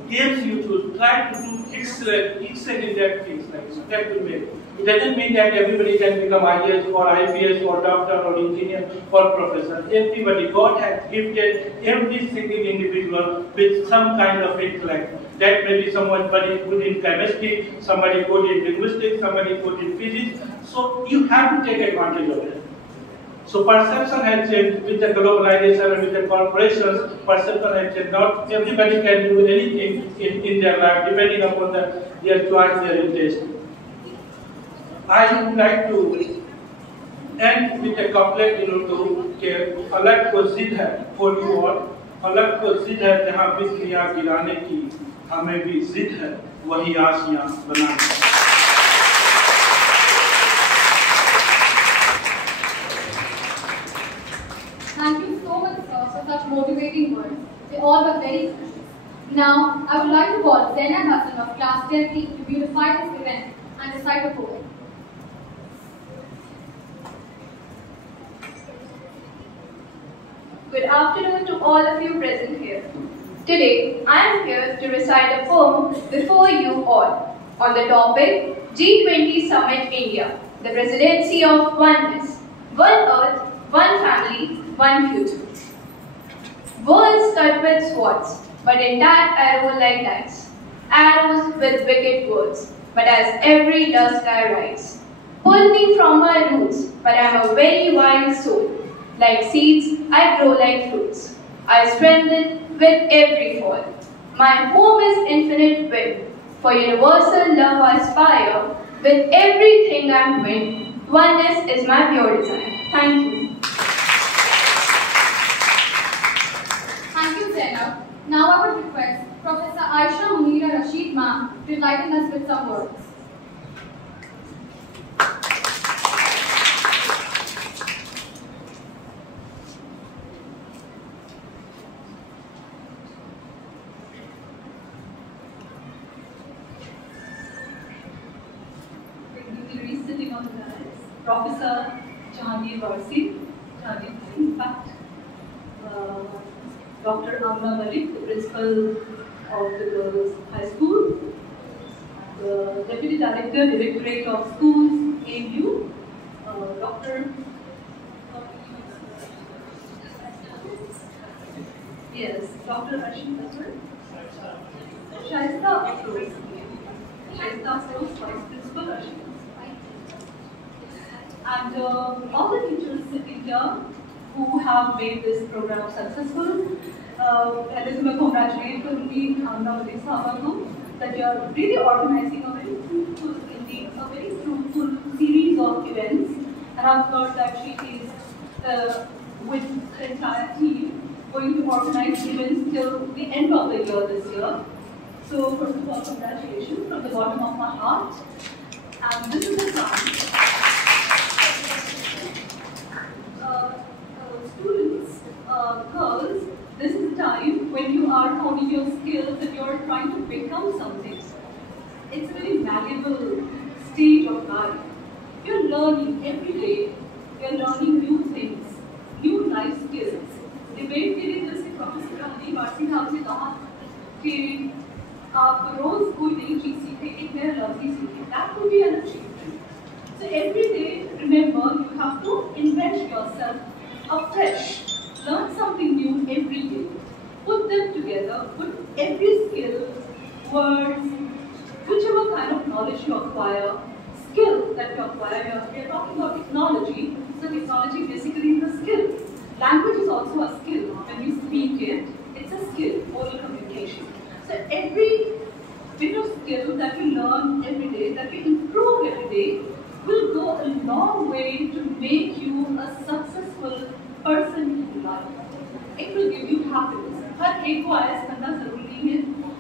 games you choose, try to do excel in that things. Like that will make. It doesn't mean that everybody can become IAS or IPS or doctor or engineer or professor. Everybody, God has gifted every single individual with some kind of intellect. That may be somebody good in chemistry, somebody good in linguistics, somebody good in physics. So you have to take advantage of it. So perception has changed with the globalization and with the corporations. Perception has changed. Not everybody can do anything in their life depending upon their choice, their interest. I would like to end with a couplet in Urdu कि अलग को जिद है for you all, अलग को जिद है जहाँ बिजलियाँ गिराने की, हमें भी जिद है वही आशियाँ बनाने की. Thank you so much, sir, for such motivating words. They all were very precious. Now, I would like to call Zainab Hassan of Class 10 to beautify this event and recite a poem. Good afternoon to all of you present here. Today, I am here to recite a poem before you all on the topic G20 Summit India, the Presidency of Oneness, One Earth, One Family, One Future. Worlds cut with swords, but intact arrow-like knives, arrows with wicked words, but as every dusk I rise. Pull me from my roots, but I am a very wild soul. Like seeds, I grow like fruits. I strengthen with every fall. My home is infinite will. For universal love I aspire. With everything I'm doing, oneness is my pure desire. Thank you. Thank you, Zainab. Now I would request Professor Aisha Munira Rashid ma'am to enlighten us with some words. Sitting on the dais, Professor Jahangir Varsi, in fact, Dr. Amna Malik, the principal of the Girls High School, the Deputy Director, Directorate of Schools, AMU, Dr. Yes, Dr. Ashim Dasar, Shaista Afroz, Vice Principal Ashim, and all the teachers sitting here who have made this program successful. पहले तो मैं congratulate करूँगी आमना मलिक साहबा को that you are really organizing a very fruitful, indeed a very fruitful series of events, and I've heard that she is with the entire team going to organize events till the end of the year this year. So first of all, congratulations from the bottom of my heart. And this is the time. Students, girls, this is the time when you are honing your skills and you are trying to become something. It's a very malleable stage of life. You're learning every day. You're learning new things, new life skills. Debate के लिए जैसे professor Jahangir Barshi साहब ने कहा कि आप रोज कोई नई चीज सीखें, एक नया लफ्ज़ सीखें. That would be an achievement. So every day, remember, you have to invent yourself afresh. Learn something new every day. Put them together. Put every skill, words, whichever kind of knowledge you acquire, skill that you acquire. We are talking about technology. So technology basically is a skill. Language is also a skill. When you speak it, it's a skill, oral communication. So every bit of skill that you learn every day, that you improve every day, will go a long way to make you a successful person in life. It will give you happiness. हर एक को आयस करना जरूरी है,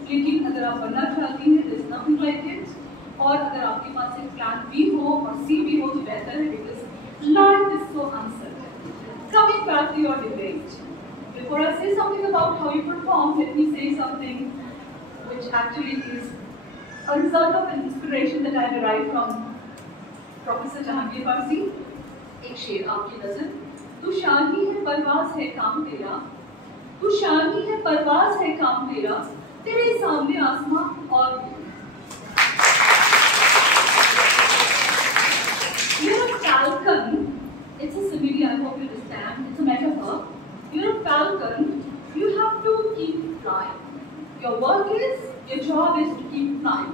लेकिन अगर आप बनना चाहती हैं, there's nothing like it. और अगर आपके पास एक plan B हो और C भी हो तो बेहतर है, because life is so uncertain. Coming back to your debate, before I say something about how you perform, let me say something which actually is a result of an inspiration that I derived from Professor Jahangir Barsi. एक शेर आपकी नजर. तू शानी है परवाज़ है काम तेरा, तू शानी है परवाज़ है काम तेरा, तेरे सामने आसमां और you're a falcon. It's a simile, I hope you understand. It's a metaphor. You're a falcon. You have to keep flying. Your work is, your job is to keep flying.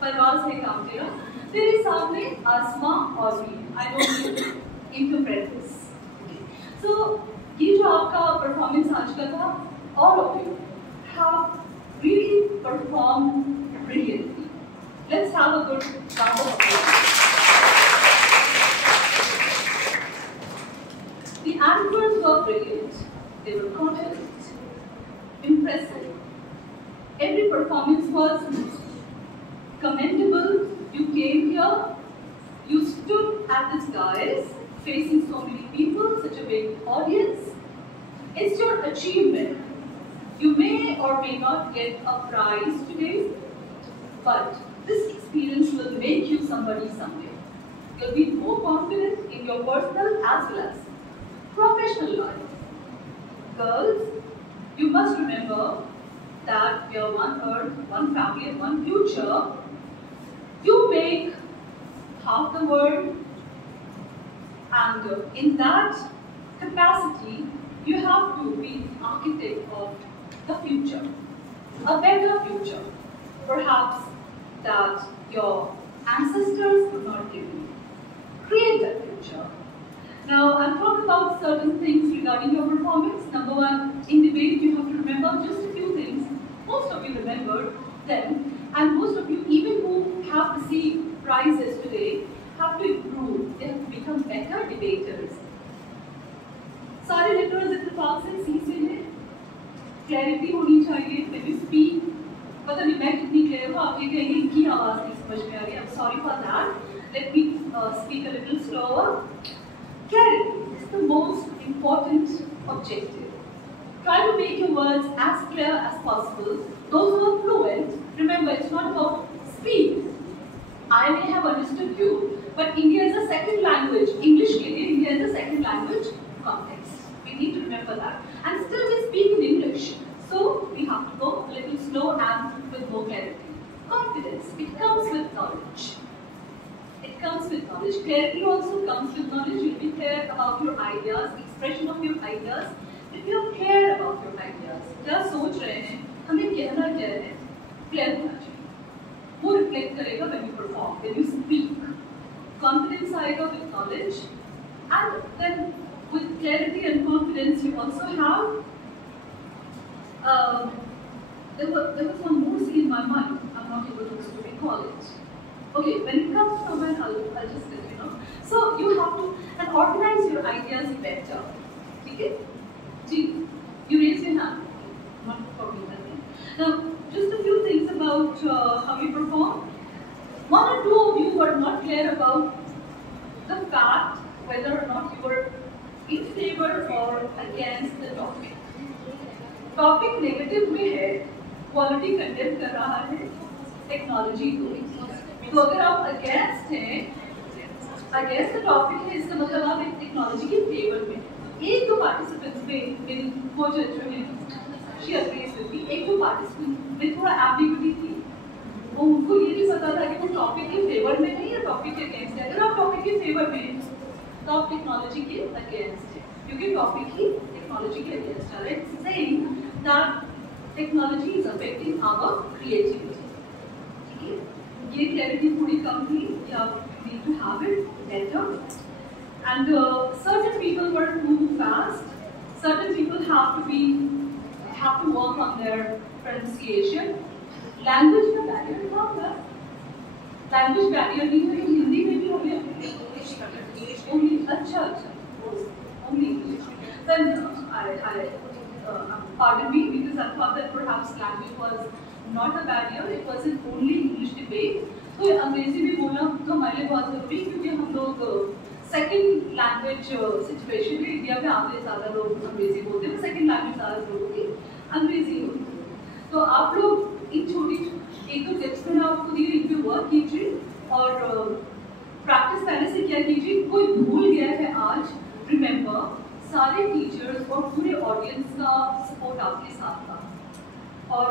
परवाज़ है काम तेरा, तेरे सामने आसमां और भी. I don't need to interpret this. So, ये जो आपका performance आज का था, all of you have really performed brilliantly. Let's have a good round of applause. The anchors were brilliant. They were confident, impressive. Every performance was commendable. You came here, you stood at this dais, facing so many people, such a big audience. It's your achievement. You may or may not get a prize today, but this experience will make you somebody someday. You'll be more confident in your personal as well as professional life. Girls, you must remember that we are one earth, one family, and one future. You make half the world, and in that capacity, you have to be the architect of the future, a better future, perhaps that your ancestors could not give you. Create that future. Now, I'll talk about certain things regarding your performance. Number one, in debate, you have to remember just a few things. Most of you remembered them, and most of you, even who have received prizes today, have to improve. They have to become better debaters. सारे letters इत्तेफाक से C से हैं. Clarity होनी चाहिए when you speak. पता नहीं मैं कितनी clear हूँ, आप ये कहेंगे इनकी आवाज़ नहीं समझ में आ रही. I'm sorry for that. Let me speak a little slower. Clarity is the most important objective. Try to make your words as clear as possible. Those who are fluent, remember it's not about speed. I may have understood you, but India is a second language. English के लिए India is a second language context. We need to remember that. And still we speak in English. So we have to go a little slow and with more clarity. Confidence, it comes with knowledge. It comes with knowledge. Clarity also comes with knowledge. You'll be clear about your ideas, expression of your ideas. If you're clear about your ideas, क्या सोच रहे हैं, हमें कहना क्या है, clear होना चाहिए. वो reflect करेगा when you perform, when you speak. Confidence आएगा with knowledge, and then with clarity and confidence you also have. There was one more scene in my mind. I'm not able to recall it. Okay, when it comes to my mind, I'll just let you know. So you have to organize your ideas better. Okay? You raise your hand. Not for me, nothing. Now, just a few things about how you perform. One or two of you were not clear about the fact whether or not you were in favor or against the topic. Topic negative में है, quality condemn कर रहा है technology को। तो अगर आप against हैं, अगेंस्ट द टॉपिक है, इसका मतलब आप एक टेक्नोलॉजी के फेवर में हैं। एक दो पार्टिसिपेंट्स में मेरी कोचर जो है शी अग्रीज विद मी, एक दो पार्टिसिपेंट में थोड़ा एम्बिग्यूटी थी। वो उनको ये नहीं पता था कि वो टॉपिक के फेवर में है या टॉपिक के अगेंस्ट है। अगर आप टॉपिक के फेवर में हैं तो आप टेक्नोलॉजी के अगेंस्ट है, क्योंकि टॉपिक ही टेक्नोलॉजी के अगेंस्ट है। It's saying that technology is affecting our creativity. ठीक है, ये clarity थोड़ी कम थी, या need to have it better. And certain people were too fast. Certain people have to work on their pronunciation. Language का barrier था क्या? Language barrier नहीं है, हिंदी में भी हो गया। Only अच्छा only English. Then pardon me, because I thought that perhaps language was not a barrier, it was an only English debate. तो अंग्रेजी भी बोलना तो हमारे लिए बहुत जरूरी, क्योंकि हम लोग सेकंड लैंग्वेज सिचुएशन में इंडिया में आते ज़्यादा लोग अंग्रेजी बोलते हैं, सेकंड लैंग्वेज ज़्यादा लोगों की अंग्रेजी होती है। तो आप लोग इन छोटी एक दो टिप्स मैंने आपको दिए, इन पे वर्क कीजिए और प्रैक्टिस पहले से क्या कीजिए। कोई भूल गया है आज, रिमेंबर सारे टीचर्स और पूरे ऑडियंस का सपोर्ट आपके साथ था और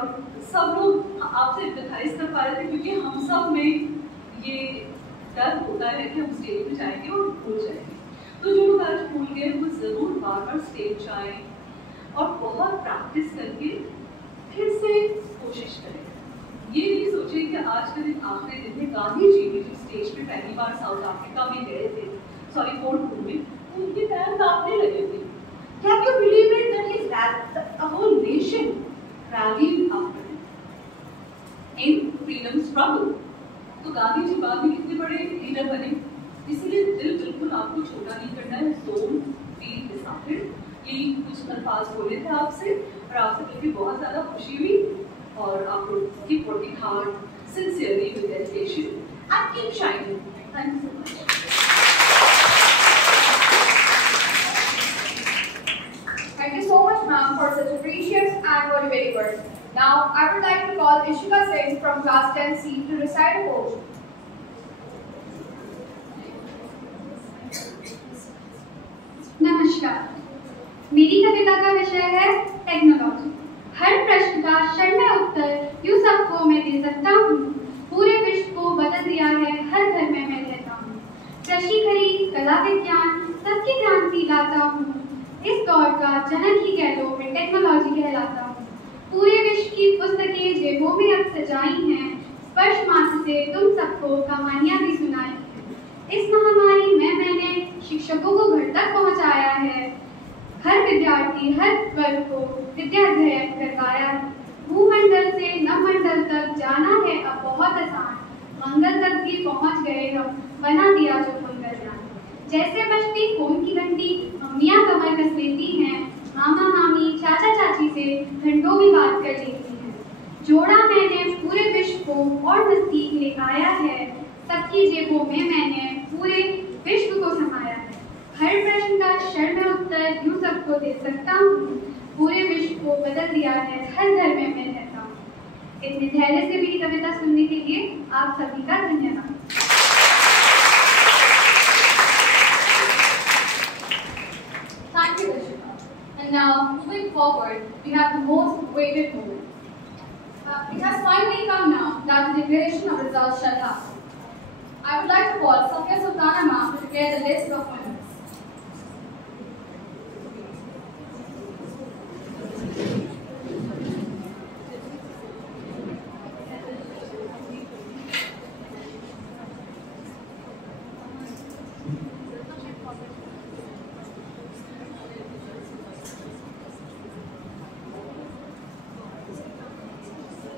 सब लोग आपसे एम्पैथाइज कर पा रहे थे, क्योंकि हम सब में ये डर होता है कि हम स्टेज पे जाएंगे और भूल जाएंगे। तो जो लोग आज भूल गए वो ज़रूर बार बार स्टेज जाएं और बहुत प्रैक्टिस करके फिर से कोशिश करें। ये नहीं सोचें कि आज का दिन आखिरी दिन है। गांधी जी भी जो स्टेज पे पहली बार साउथ अफ्रीका में गए थे, सॉरी कोर्ट में, उनके पैर कांपने लगे थे। Can you believe it that a whole nation rallied after him in freedom struggle? तो गांधी जी बाद में कितने बड़े लीडर बने। इसलिए दिल बिल्कुल आपको छोटा नहीं करना है। Don't feel disheartened। यही कुछ अल्फाज बोले थे आपसे और आपसे मिलकर बहुत ज़्यादा खुशी हुई और आप लोग keep working hard sincerely with dedication and keep shining. Thank you so much. Thank you so much, ma'am, for such a precious and motivating words. Now, I would like to call Ishika Singh from class 10C to recite a poem. नमस्कार, मेरी कविता का विषय है technology. हर प्रश्न का क्षण में उत्तर यूँ सबको मैं दे सकता हूँ। पूरे विश्व को बदल दिया है, हर घर में मैं रहता हूँ। कृषि, खरीद, कला, विज्ञान सबकी क्रांति लाता हूँ। इस दौर का जनक ही कह लो, मैं टेक्नोलॉजी कहलाता हूँ। पूरे विश्व की पुस्तकें जेबों में अब सजाई हैं, स्पर्श मात्र से तुम सबको कहानियाँ भी सुनाई हैं। इस महामारी में मैंने शिक्षकों को घर तक पहुँचाया है, हर विद्यार्थी हर वर्ग को विद्याध्ययन करवाया है। भूमंडल से नवमंडल तक जाना है अब बहुत आसान, मंगल तक भी पहुँच गए हम, बना दिया जो मंगलयान। जैसे बजती फोन की घंटी मम्मियाँ कमर कस लेती हैं, मामा मामी चाचा चाची से घंटों भी बात कर लेती हैं। जोड़ा मैंने पूरे विश्व को और नजदीक ले आया है, सबकी जेबों में मैंने पूरे विश्व को समाया है। हर प्रश्न का क्षण में उत्तर यूँ सबको दे सकता हूँ। पूरे विश्व को बदल दिया है, हर घर में मैं रहता हूँ। इतने धैर्य से मेरी कविता सुनने के लिए आप सभी का धन्यवाद। Thank you, Ishika. And now, moving forward, we have the most awaited moment. It has finally come now that the declaration of results shall happen. I would like to call Safia Sultana ma'am to declare the list of winners.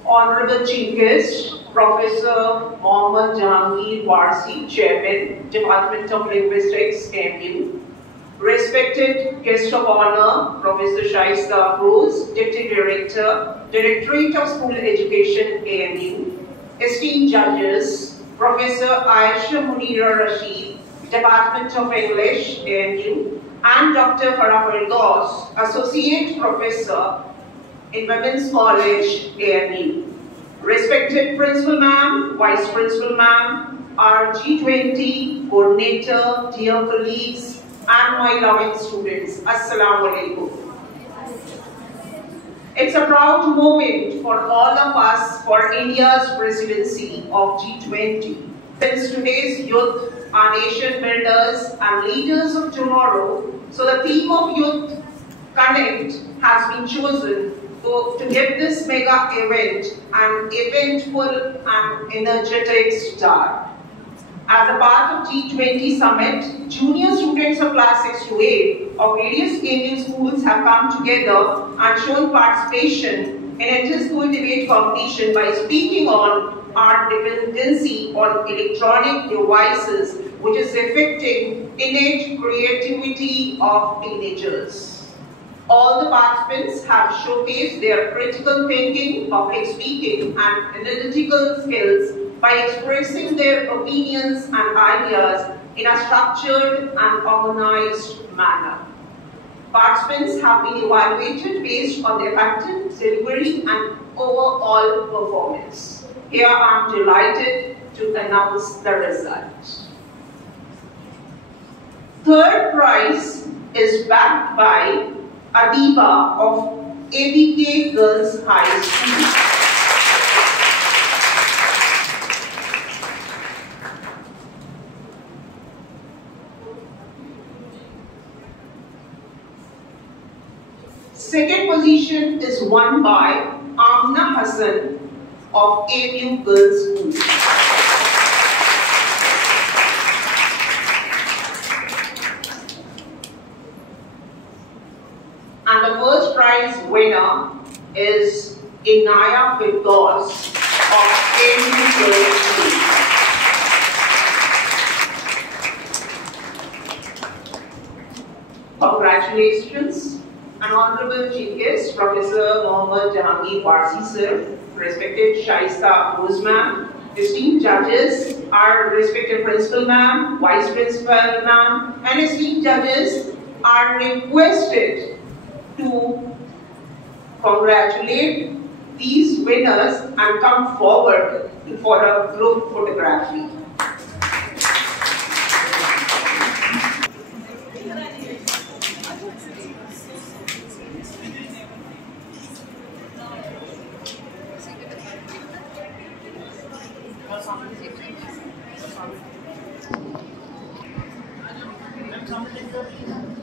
Honorable Chief Guest, Professor Mohammad Jahangir Warsi, Chairman, Department of Linguistics, MU, respected guest of honor, Professor Shaista Rose, Deputy Director, Directorate of School Education, AMU, esteemed judges, Professor Aisha Munira Rashid, Department of English, AMU, and Dr. Farah Firdaus, Associate Professor in Women's College, AMU. Respected Principal Ma'am, Vice Principal Ma'am, our G20 Coordinator, dear colleagues, and my loving students, Assalamu Alaikum. It's a proud moment for all of us for India's presidency of G20. Since today's youth are nation builders and leaders of tomorrow, so the theme of Youth Connect has been chosen to give this mega event an eventful and energetic start. As a part of G20 Summit, junior students of class 6 to 8 of various Indian schools have come together and shown participation in inter-school debate competition by speaking on our dependency on electronic devices, which is affecting innate creativity of teenagers. All the participants have showcased their critical thinking, public speaking, and analytical skills by expressing their opinions and ideas in a structured and organized manner. Participants have been evaluated based on their content, delivery, and overall performance. Here I am delighted to announce the result. Third prize is backed by Adiba of ABK Girls High School. Second position is won by Amna Hassan of AMU Girls School. And the first prize winner is Inaya Firdaus of AMU Girls School. Congratulations. An honorable chief guest, Professor Mohammad Jahangir Parsi sir, respected Shaista Rose ma'am, esteemed judges, our respected principal ma'am, vice principal ma'am, and esteemed judges are requested to congratulate these winners and come forward for a group photography. Something